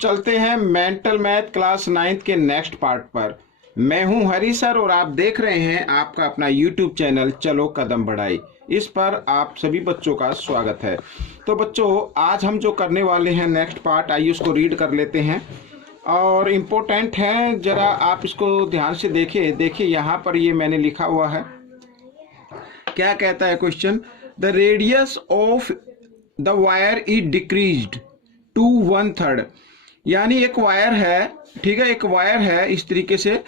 चलते हैं mental math class 9th के नेक्स्ट पार्ट पर। मैं हूं हरी सर और आप देख रहे हैं आपका अपना यूट्यूब चैनल चलो कदम बढ़ाई। इस पर आप सभी बच्चों का स्वागत है। तो बच्चों, आज हम जो करने वाले हैं नेक्स्ट पार्ट, आइए उसको रीड कर लेते हैं और इम्पोर्टेंट है, जरा आप इसको ध्यान से देखिए यहाँ पर ये मैंने लिखा हुआ है। क्या कहता है question? The radius of the wire is decreased to 1/3। यानी एक वायर है, ठीक है, एक वायर है इस तरीके से,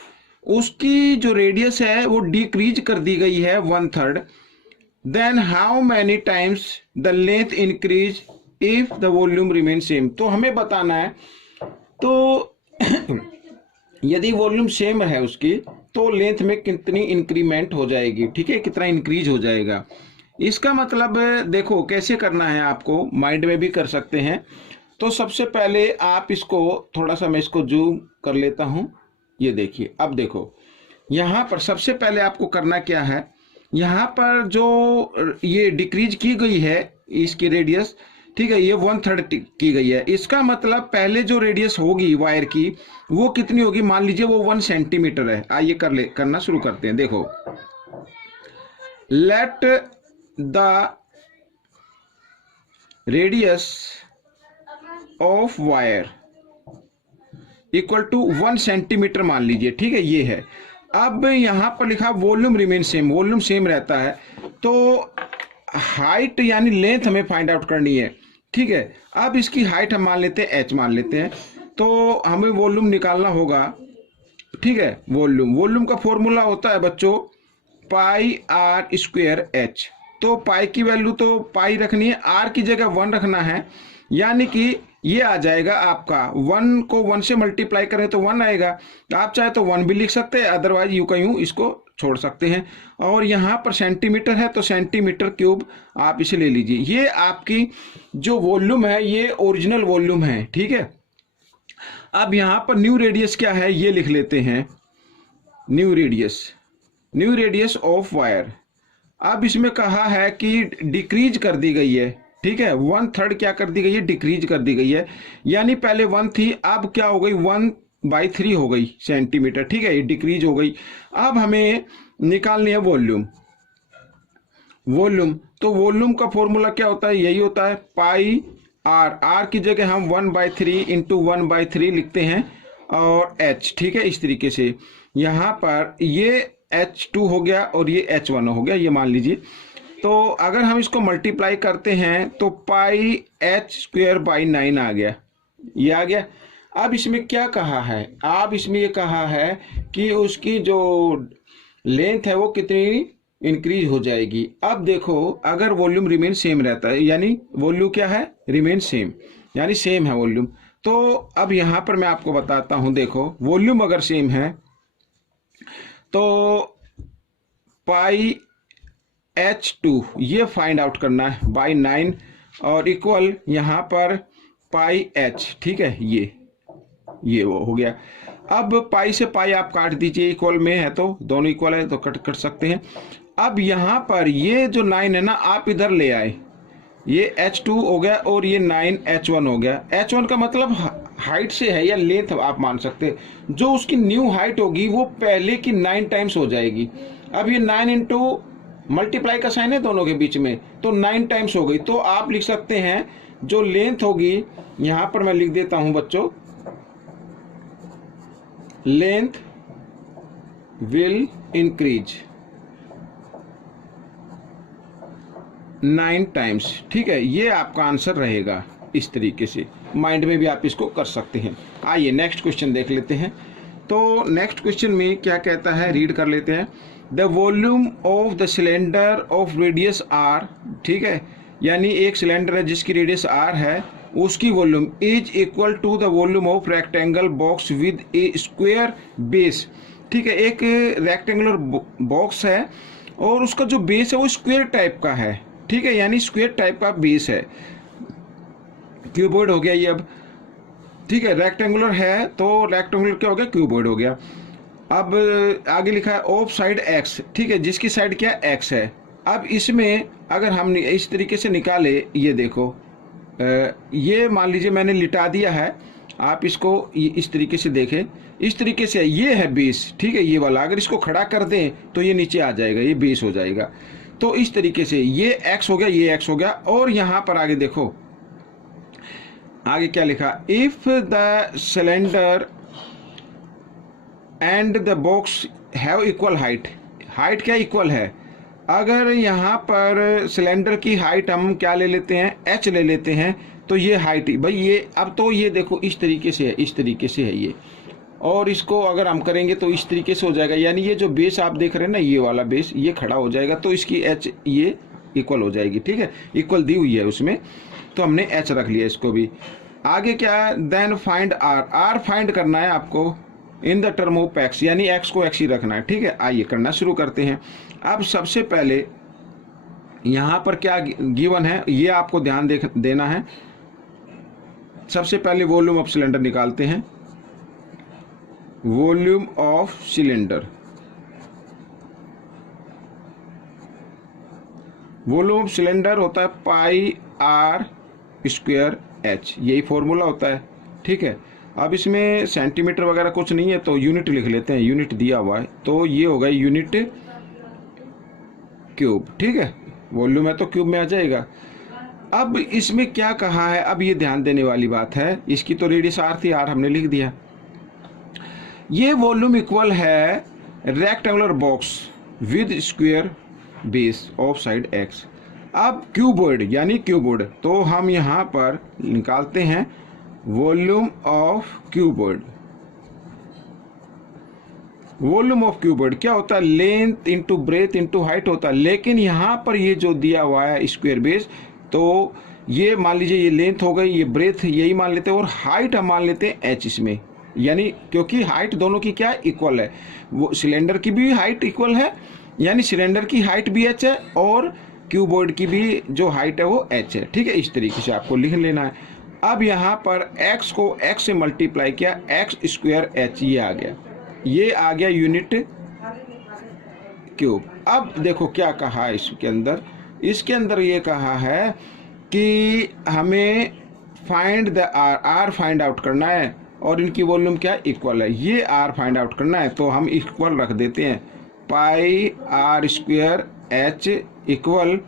उसकी जो रेडियस है वो डिक्रीज कर दी गई है 1/3। Then how many times the length increase if the volume remain same. तो हमें बताना है, तो यदि वॉल्यूम सेम है उसकी तो लेंथ में कितनी इंक्रीमेंट हो जाएगी, ठीक है, कितना इंक्रीज हो जाएगा। इसका मतलब देखो कैसे करना है, आपको माइंड में भी कर सकते हैं। तो सबसे पहले आप इसको थोड़ा सा, मैं इसको जूम कर लेता हूं, ये देखिए। अब देखो यहाँ पर सबसे पहले आपको करना क्या है, यहाँ पर जो ये डिक्रीज की गई है इसकी रेडियस, ठीक है, ये 1/3 की गई है। इसका मतलब पहले जो रेडियस होगी वायर की वो कितनी होगी, मान लीजिए वो 1 सेंटीमीटर है। आइए करना शुरू करते हैं। देखो, let the radius of wire equal to 1 centimetre मान लीजिए, ठीक है, ये है। अब यहां पर लिखा volume remain same, volume same रहता है, तो हाइट यानी लेंथ हमें फाइंड आउट करनी है, ठीक है। अब इसकी हाइट हम मान लेते हैं h मान लेते हैं, तो हमें वॉल्यूम निकालना होगा, ठीक है। वॉल्यूम का फॉर्मूला होता है बच्चों πr²h। तो पाई की वैल्यू तो पाई रखनी है, r की जगह 1 रखना है, यानी कि ये आ जाएगा आपका 1 को 1 से मल्टीप्लाई करें तो 1 आएगा। आप चाहे तो 1 भी लिख सकते हैं, अदरवाइज यूं का यूं इसको छोड़ सकते हैं। और यहाँ पर सेंटीमीटर है तो सेंटीमीटर क्यूब आप इसे ले लीजिए। ये आपकी जो वॉल्यूम है ये ओरिजिनल वॉल्यूम है, ठीक है। अब यहाँ पर न्यू रेडियस क्या है ये लिख लेते हैं, न्यू रेडियस ऑफ वायर। अब इसमें कहा है कि डिक्रीज कर दी गई है, ठीक है, 1/3 क्या कर दी गई है, डिक्रीज कर दी गई है। यानी पहले 1 थी, अब क्या हो गई 1/3 हो गई सेंटीमीटर, ठीक है, ये डिक्रीज हो गई। अब हमें निकालनी है वॉल्यूम। तो वॉल्यूम का फॉर्मूला क्या होता है, यही होता है पाई r की जगह हम 1/3 इंटू 1/3 लिखते हैं और h, ठीक है, इस तरीके से। यहाँ पर ये h2 हो गया और ये h1 हो गया, ये मान लीजिए। तो अगर हम इसको मल्टीप्लाई करते हैं तो πh²/9 आ गया, ये आ गया। अब इसमें क्या कहा है, अब इसमें ये कहा है कि उसकी जो लेंथ है वो कितनी इंक्रीज हो जाएगी। अब देखो, अगर वॉल्यूम रिमेन सेम रहता है, यानी वॉल्यूम क्या है, रिमेन सेम, यानी सेम है वॉल्यूम। तो अब यहाँ पर मैं आपको बताता हूँ, देखो वॉल्यूम अगर सेम है तो πh2 ये फाइंड आउट करना है बाई 9 और इक्वल यहाँ पर πh, ठीक है, ये वो हो गया। अब पाई से पाई आप काट दीजिए, इक्वल में है तो दोनों इक्वल है तो कट सकते हैं। अब यहाँ पर ये जो 9 है ना, आप इधर ले आए, ये h2 हो गया और ये 9 h1 हो गया। h1 का मतलब हाइट से है या लेंथ आप मान सकते हैं। जो उसकी न्यू हाइट होगी वो पहले की 9 टाइम्स हो जाएगी। अब ये 9 इंटू मल्टीप्लाई का साइन है दोनों के बीच में, तो 9 टाइम्स हो गई। तो आप लिख सकते हैं जो लेंथ होगी, यहां पर मैं लिख देता हूं बच्चों, लेंथ विल इंक्रीज 9 टाइम्स, ठीक है, ये आपका आंसर रहेगा। इस तरीके से माइंड में भी आप इसको कर सकते हैं। आइए नेक्स्ट क्वेश्चन देख लेते हैं। तो नेक्स्ट क्वेश्चन में क्या कहता है, रीड कर लेते हैं। The volume of the cylinder of radius R, ठीक है, यानी एक सिलेंडर है जिसकी रेडियस आर है, उसकी volume is equal to the volume of rectangle box with a square base, ठीक है। एक रेक्टेंगुलर बॉक्स है और उसका जो बेस है वो स्क्वायर टाइप का है, ठीक है, यानी स्क्वायर टाइप का बेस है। क्यूबॉइड हो गया ये अब, ठीक है, रेक्टेंगुलर है तो रेक्टेंगुलर क्या हो गया, क्यूबॉइड हो गया। अब आगे लिखा है ऑफ साइड एक्स, ठीक है, जिसकी साइड क्या एक्स है। अब इसमें अगर हम इस तरीके से निकाले, ये देखो ये मान लीजिए मैंने लिटा दिया है आप इसको इस तरीके से देखें, इस तरीके से ये है बेस, ठीक है, ये वाला अगर इसको खड़ा कर दें तो ये नीचे आ जाएगा, ये बेस हो जाएगा। तो इस तरीके से ये x हो गया, ये x हो गया। और यहाँ पर आगे देखो, आगे क्या लिखा, if the cylinder and the box have equal height, height क्या इक्वल है, अगर यहाँ पर सिलेंडर की हाइट हम क्या ले लेते हैं, h ले लेते हैं, तो ये हाइट भाई ये, अब तो ये देखो इस तरीके से है, इस तरीके से है ये, और इसको अगर हम करेंगे तो इस तरीके से हो जाएगा, यानी ये जो बेस आप देख रहे हैं ना, ये वाला बेस ये खड़ा हो जाएगा, तो इसकी h ये इक्वल हो जाएगी, ठीक है, इक्वल दी हुई है उसमें, तो हमने h रख लिया इसको भी। आगे क्या, then find r, r find करना है आपको in the term of x, यानी x को x ही रखना है, ठीक है। आइए करना शुरू करते हैं। अब सबसे पहले यहाँ पर क्या गिवन है ये आपको ध्यान देना है। सबसे पहले वॉल्यूम ऑफ सिलेंडर निकालते हैं, volume of cylinder, volume of cylinder होता है पाई आर स्क्वायर एच, यही फॉर्मूला होता है, ठीक है। अब इसमें सेंटीमीटर वगैरह कुछ नहीं है तो यूनिट लिख लेते हैं, यूनिट दिया हुआ है, तो ये होगा यूनिट क्यूब, ठीक है, वॉल्यूम है तो क्यूब में आ जाएगा। अब इसमें क्या कहा है, अब ये ध्यान देने वाली बात है, इसकी तो रेडियस आर थी, आर हमने लिख दिया। ये वॉल्यूम इक्वल है rectangular box with square base of side x. अब क्यूबॉइड यानी क्यूबॉइड, तो हम यहाँ पर निकालते हैं volume of cuboid. Volume of cuboid क्या होता है, length into breadth into height होता है, लेकिन यहाँ पर ये जो दिया हुआ है स्क्वायर बेस, तो ये मान लीजिए ये लेंथ हो गई, ये ब्रेथ यही मान लेते हैं, और हाइट हम मान लेते हैं एच इसमें, यानी क्योंकि हाइट दोनों की क्या इक्वल है, वो सिलेंडर की भी हाइट इक्वल है, यानी सिलेंडर की हाइट भी एच है और क्यूबॉइड की भी जो हाइट है वो एच है, ठीक है। इस तरीके से आपको लिख लेना है। अब यहाँ पर x को x से मल्टीप्लाई किया, x स्क्वायर h ये आ गया, ये आ गया यूनिट क्यूब। अब देखो क्या कहा है इसके अंदर, इसके अंदर ये कहा है कि हमें find the r, r find out करना है, और इनकी वॉल्यूम क्या इक्वल है, ये r फाइंड आउट करना है, तो हम इक्वल रख देते हैं, pi r square h equal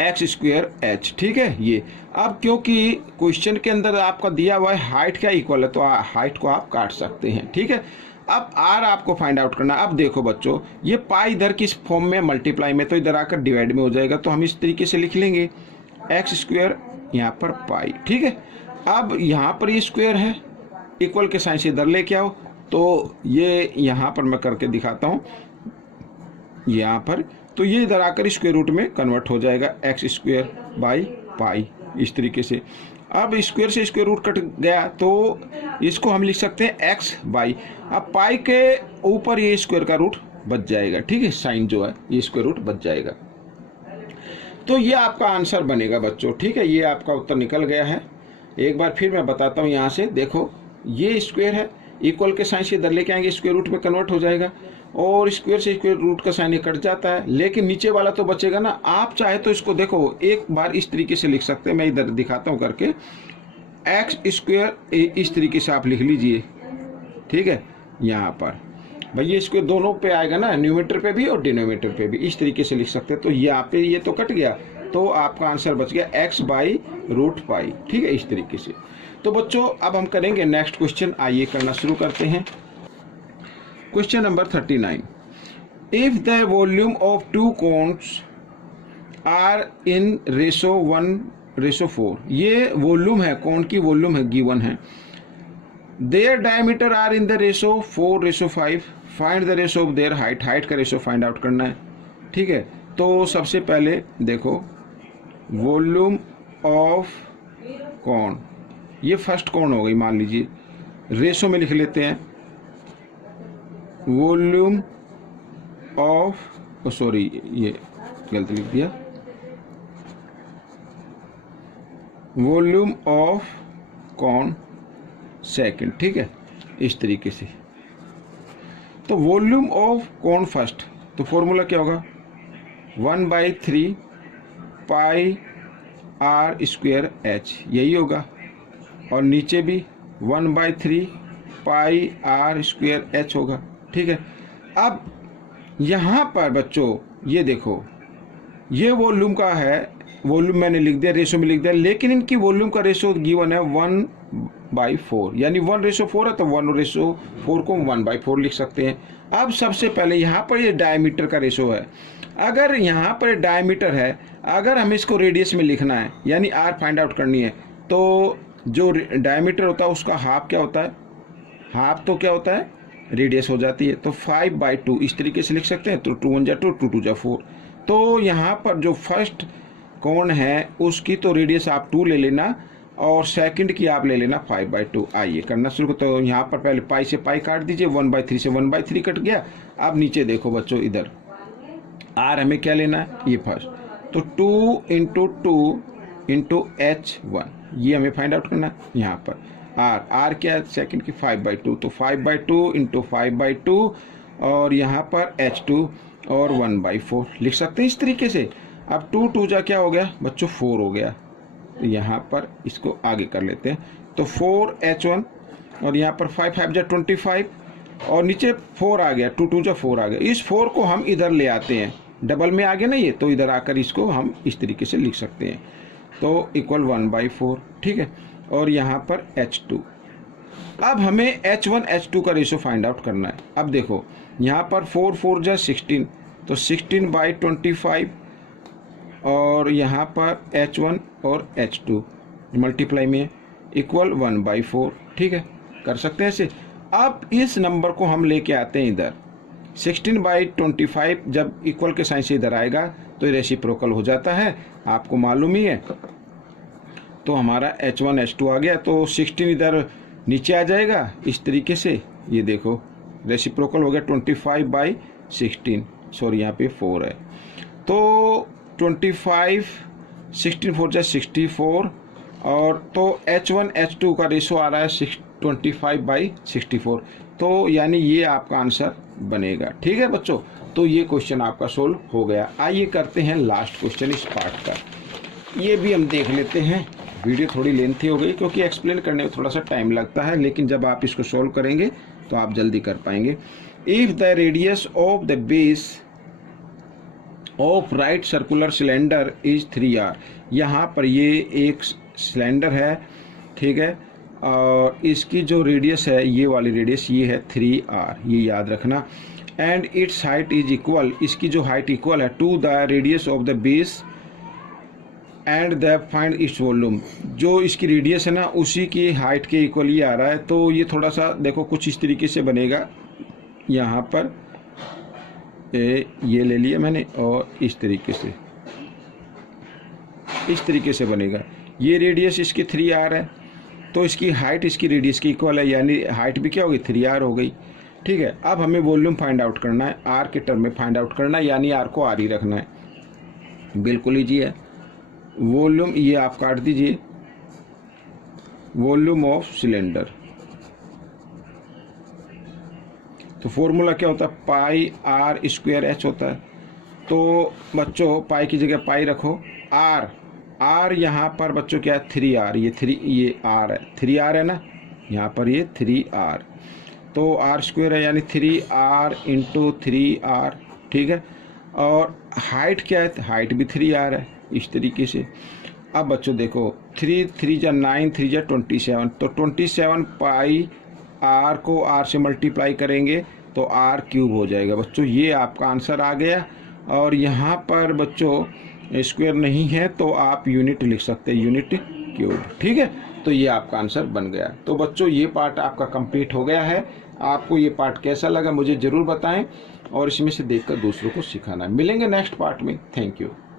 x square h, ठीक है। ये अब क्योंकि क्वेश्चन के अंदर आपका दिया हुआ है हाइट क्या इक्वल है, तो हाइट को आप काट सकते हैं, ठीक है। अब आर आपको फाइंड आउट करना है। अब देखो बच्चों, ये पाई इधर किस फॉर्म में, मल्टीप्लाई में, तो इधर आकर डिवाइड में हो जाएगा, तो हम इस तरीके से लिख लेंगे एक्स स्क्वायर यहाँ पर पाई, ठीक है। अब यहाँ पर ये स्क्वायर है, इक्वल के साइन से इधर लेके आओ, तो ये यहाँ पर मैं करके दिखाता हूँ, यहाँ पर, तो ये इधर आकर स्क्वायर रूट में कन्वर्ट हो जाएगा, एक्स स्क्वायर बाई पाई, इस तरीके से। अब स्क्वायर से स्क्वायर रूट कट गया, तो इसको हम लिख सकते हैं एक्स बाई, अब पाई के ऊपर ये स्क्वायर का रूट बच जाएगा, ठीक है, साइन जो है ये स्क्वायर रूट बच जाएगा, तो ये आपका आंसर बनेगा बच्चों, ठीक है। ये आपका उत्तर निकल गया है। एक बार फिर मैं बताता हूँ, यहाँ से देखो ये स्क्वायर है, इक्वल के साइन से इधर लेके आएंगे, स्क्वायर रूट में कन्वर्ट हो जाएगा, और स्क्वायर से स्क्वायर रूट का साइन कट जाता है, लेकिन नीचे वाला तो बचेगा ना। आप चाहे तो इसको देखो एक बार इस तरीके से लिख सकते हैं, मैं इधर दिखाता हूँ करके, एक्स स्क्वायर इस तरीके से आप लिख लीजिए, ठीक है। यहाँ पर भाई ये स्क्वायर दोनों पे आएगा ना, न्यूमरेटर पे भी और डिनोमिनेटर पे भी, इस तरीके से लिख सकते हैं। तो यहाँ पे ये तो कट गया, तो आपका आंसर बच गया एक्स बाई रूट पाई, ठीक है, इस तरीके से। तो बच्चों अब हम करेंगे नेक्स्ट क्वेश्चन, आइए करना शुरू करते हैं। Question number 39, if the volume of two cones are in ratio 1:4, ये वॉल्यूम है, कोन की वॉल्यूम है, गिवन है, their diameter are in the ratio 4:5, find the ratio of their height, height का रेशो फाइंड आउट करना है, ठीक है। तो सबसे पहले देखो वॉल्यूम ऑफ कोन, ये फर्स्ट कोन हो गई, मान लीजिए रेशो में लिख लेते हैं, वॉल्यूम ऑफ, सॉरी ये गलत लिख दिया, वॉल्यूम ऑफ कोन सेकंड, ठीक है, इस तरीके से। तो वॉल्यूम ऑफ कोन फर्स्ट, तो फॉर्मूला क्या होगा, 1/3 पाई आर स्क्वायर एच, यही होगा, और नीचे भी 1/3 पाई आर स्क्वायर एच होगा। ठीक है, अब यहाँ पर बच्चों ये देखो, ये वॉल्यूम का है, वॉल्यूम मैंने लिख दिया, रेशो में लिख दिया, लेकिन इनकी वॉल्यूम का रेशो गिवन है 1/4, यानी 1:4 है, तो 1:4 को 1/4 लिख सकते हैं। अब सबसे पहले यहाँ पर ये डायमीटर का रेशो है। अगर यहाँ पर डायमीटर है, अगर हमें इसको रेडियस में लिखना है, यानी आर फाइंड आउट करनी है, तो जो डायमीटर होता है उसका हाफ क्या होता है, हाफ तो क्या होता है, रेडियस हो जाती है। तो 5/2 इस तरीके से लिख सकते हैं। तो 2 1 जा 2, 2 2 जा 4। तो यहाँ पर जो फर्स्ट कोण है उसकी तो रेडियस आप 2 ले लेना, और सेकंड की आप ले लेना 5/2। आइए करना शुरू। तो यहाँ पर पहले पाई से पाई काट दीजिए, 1/3 से 1/3 कट गया। अब नीचे देखो बच्चों, इधर आर हमें क्या लेना है, ये फर्स्ट, तो 2 × 2 × H1 ये हमें फाइंड आउट करना है। यहाँ पर आर क्या है, सेकंड की 5/2, तो 5/2 × 5/2, और यहाँ पर H2 और 1/4 लिख सकते हैं इस तरीके से। अब 2 2 जा क्या हो गया बच्चों, 4 हो गया। तो यहाँ पर इसको आगे कर लेते हैं, तो 4H1, और यहाँ पर 5 5 जा 25, और नीचे 4 आ गया, 2 2 जा 4 आ गया। इस 4 को हम इधर ले आते हैं, डबल में आ गया ना ये, तो इधर आकर इसको हम इस तरीके से लिख सकते हैं, तो इक्वल 1/4। ठीक है, और यहाँ पर H2। अब हमें H1 H2 का रेशो फाइंड आउट करना है। अब देखो यहाँ पर 4 4 जा 16, तो 16/25, और यहाँ पर H1 और H2 मल्टीप्लाई में इक्वल 1/4। ठीक है, कर सकते हैं ऐसे। अब इस नंबर को हम लेके आते हैं इधर, 16/25 जब इक्वल के साइन से इधर आएगा तो ये रेसिप्रोकल हो जाता है, आपको मालूम ही है। तो हमारा H1 H2 आ गया, तो 16 इधर नीचे आ जाएगा इस तरीके से, ये देखो रेसिप्रोकल हो गया 25/16, सॉरी यहाँ पे 4 है, तो 25, 16 4 जा 64, और तो H1 H2 का रेशो आ रहा है 25/64, तो यानी ये आपका आंसर बनेगा। ठीक है बच्चों, तो ये क्वेश्चन आपका सोल्व हो गया। आइए करते हैं लास्ट क्वेश्चन इस पार्ट का, ये भी हम देख लेते हैं। वीडियो थोड़ी लेंथी हो गई क्योंकि एक्सप्लेन करने में थोड़ा सा टाइम लगता है, लेकिन जब आप इसको सोल्व करेंगे तो आप जल्दी कर पाएंगे। If the radius of the base of right circular cylinder is 3r, यहाँ पर ये एक सिलेंडर है, ठीक है, और इसकी जो रेडियस है, ये वाली रेडियस ये है 3r, ये याद रखना। And its height is equal, इसकी जो हाइट इक्वल है to the radius of the base and the find its volume, जो इसकी रेडियस है ना उसी की हाइट के इक्वल ही आ रहा है। तो ये थोड़ा सा देखो कुछ इस तरीके से बनेगा, यहाँ पर ये ले लिया मैंने, और इस तरीके से बनेगा। ये रेडियस इसकी 3r है, तो इसकी हाइट इसकी रेडियस की इक्वल है, यानी हाइट भी क्या होगी 3r हो गई। ठीक है, अब हमें वॉल्यूम फाइंड आउट करना है, r के टर्म में फाइंड आउट करना है, यानी r को r ही रखना है। बिल्कुल ईजी है। वॉल्यूम ये आप काट दीजिए, वॉल्यूम ऑफ सिलेंडर, तो फॉर्मूला क्या होता है, पाई आर स्क्वायर एच होता है। तो बच्चों पाई की जगह पाई रखो, आर यहाँ पर बच्चों क्या है 3r, ये r है, 3r है ना, यहाँ पर ये 3r, तो r स्क्वायर है यानी 3r × 3r। ठीक है, और हाइट क्या है, हाइट भी 3r है इस तरीके से। अब बच्चों देखो 3 3 जा 9, 3 जा 27, तो 27 पाई r को r से मल्टीप्लाई करेंगे तो r³ हो जाएगा बच्चों, ये आपका आंसर आ गया। और यहाँ पर बच्चों स्क्वायर नहीं है तो आप यूनिट लिख सकते हैं, यूनिट क्यूब। ठीक है, तो ये आपका आंसर बन गया। तो बच्चों ये पार्ट आपका कंप्लीट हो गया है। आपको ये पार्ट कैसा लगा मुझे ज़रूर बताएं, और इसमें से देखकर दूसरों को सिखाना। मिलेंगे नेक्स्ट पार्ट में। Thank you.